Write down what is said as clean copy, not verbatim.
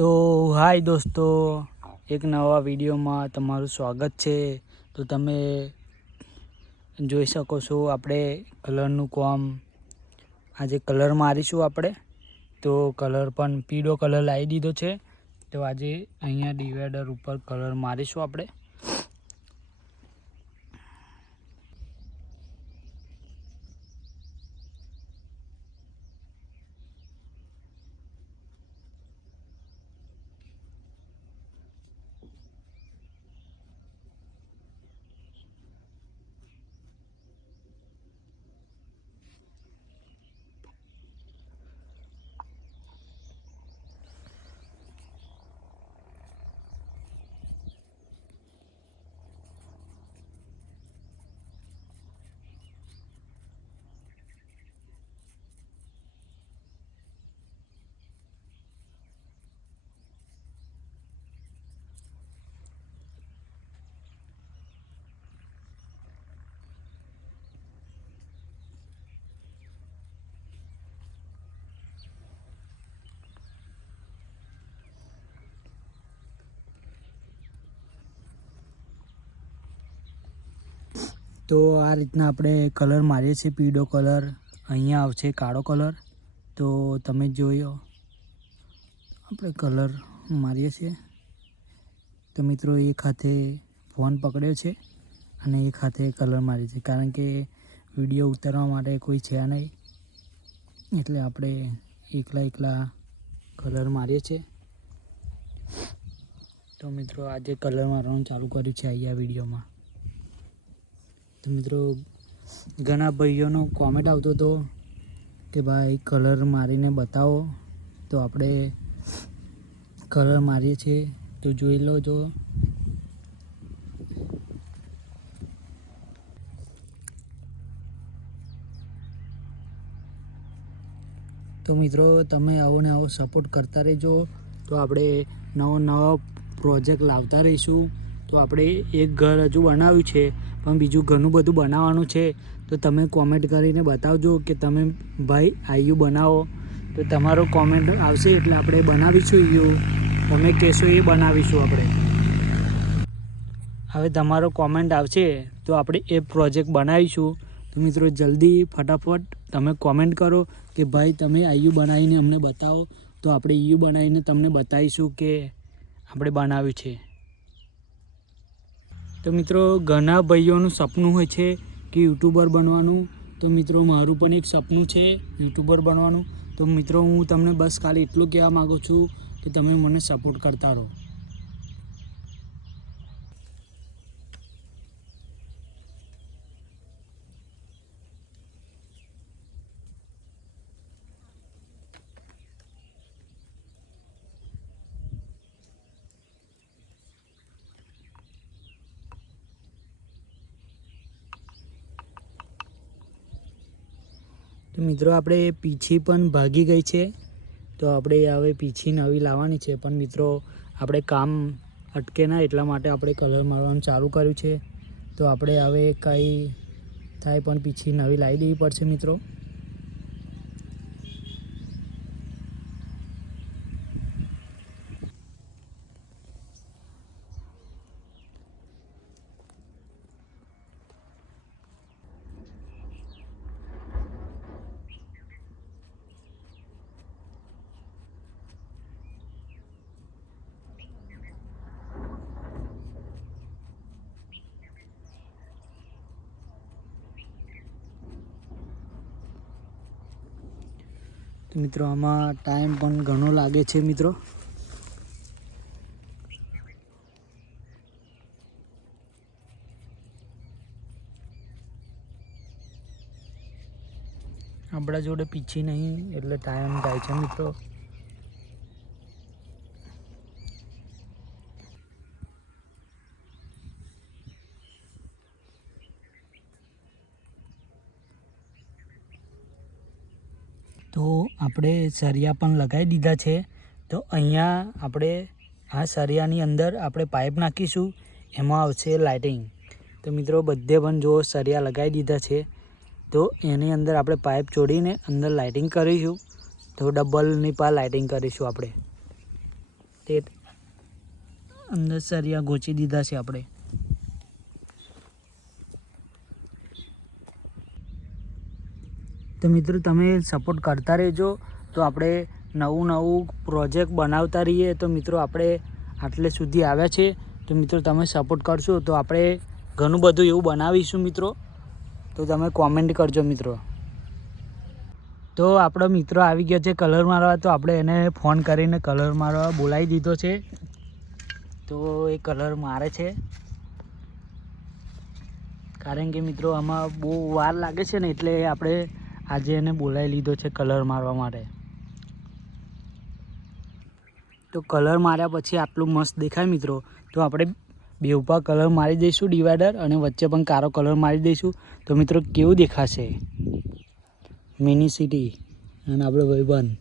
તો હાય દોસ્તો, એક નવા વિડીયોમાં તમારું સ્વાગત છે। તો તમે જોઈ શકો છો આપણે કલરનું કામ આજે કલર મારીશું આપણે। તો કલર પણ પીળો કલર લાવી દીધો છે। તો આજે અહીંયા ડિવાઈડર ઉપર કલર મારીશું આપણે। તો આ રીતના આપણે કલર મારીએ છીએ। પીળો કલર અહીંયા આવશે, કાળો કલર। તો તમે જોયો આપણે કલર મારીએ છીએ। તો મિત્રો એક હાથે ફોન પકડ્યો છે અને એક હાથે કલર મારીએ છીએ, કારણ કે વિડીયો ઉતારવા માટે કોઈ છે નહીં, એટલે આપણે એકલા કલર મારીએ છીએ। તો મિત્રો આજે કલર મારવાનું ચાલુ કર્યું છે અહીંયા વિડીયોમાં। તો મિત્રો ઘણા ભાઈઓનો કોમેન્ટ આવતો હતો કે ભાઈ કલર મારીને બતાવો। તો આપણે કલર મારીએ છીએ, તો જોઈ લો। જો તો મિત્રો તમે આવો ને આવો સપોર્ટ કરતા રહેજો। તો આપણે નવો પ્રોજેક્ટ લાવતા રહીશું। તો આપણે એક ઘર હજુ બનાવ્યું છે, પણ બીજું ઘણું બધું બનાવવાનું છે। તો તમે કોમેન્ટ કરીને બતાવજો કે તમે ભાઈ આયુ બનાવો। તો તમારો કોમેન્ટ આવશે એટલે આપણે બનાવીશું। તમે કહેશો એ બનાવીશું આપણે। હવે તમારો કોમેન્ટ આવશે તો આપણે એ પ્રોજેક્ટ બનાવીશું। તો મિત્રો જલ્દી ફટાફટ તમે કોમેન્ટ કરો કે ભાઈ તમે આયુ બનાવીને અમને બતાવો। તો આપણે આયુ બનાવીને તમને બતાવીશું કે આપણે બનાવ્યું છે। તો મિત્રો ઘણા ભાઈઓનું સપનું હોય છે કે યુટ્યુબર બનવાનું। તો મિત્રો મારું પણ એક સપનું છે યુટ્યુબર બનવાનું। તો મિત્રો હું તમને બસ ખાલી એટલું કહેવા માગું છું કે તમે મને સપોર્ટ કરતા રહો। તો મિત્રો આપણે પીછી પણ ભાગી ગઈ છે। તો આપણે હવે પીછી નવી લાવવાની છે, પણ મિત્રો આપણે કામ અટકે ના એટલા માટે આપણે કલર મારવાનું ચાલુ કર્યું છે। તો આપણે હવે કંઈ થાય પણ પીછી નવી લાવી દેવી પડશે મિત્રો। તો મિત્રો આમાં ટાઈમ પણ ઘણો લાગે છે મિત્રો। આપણા જોડે પીછી નહીં એટલે ટાઈમ જાય છે મિત્રો। તો આપણે સરિયા પણ લગાવી દીધા છે। તો અહીંયા આપણે આ સરિયાની અંદર આપણે પાઇપ નાખીશું, એમાં આવશે લાઇટિંગ। તો મિત્રો બધે પણ જો સરિયા લગાવી દીધા છે। તો એની અંદર આપણે પાઇપ જોડીને અંદર લાઇટિંગ કરીશું। તો ડબલની પર લાઇટિંગ કરીશું આપણે। તે અંદર સરિયા ગોચી દીધા છે આપણે. તો મિત્રો તમે સપોર્ટ કરતા રહેજો. તો આપણે નવું પ્રોજેક્ટ બનાવતા રહીએ. તો મિત્રો આપણે આટલે સુધી આવ્યા છે. તો મિત્રો તમે સપોર્ટ કરશો તો આપણે ઘણું બધું એવું બનાવીશું મિત્રો. તો તમે કોમેન્ટ કરજો મિત્રો. તો આપણો મિત્રો આવી ગયો છે કલર મારવા. તો આપણે એને ફોન કરીને કલર મારવા બોલાવી દીધો છે. તો એ કલર મારે છે, કારણ કે મિત્રો આમાં બહુ વાર લાગે છે ને, એટલે આપણે આજે એને બોલાવી લીધો છે કલર મારવા માટે. તો કલર માર્યા પછી આટલું મસ્ત દેખાય મિત્રો. તો આપણે બેવપા કલર મારી દઈશું ડિવાઈડર, અને વચ્ચે પણ કાળો કલર મારી દઈશું. તો મિત્રો કેવું દેખાશે મિની સિટી અને આપણે ભાઈબંધ.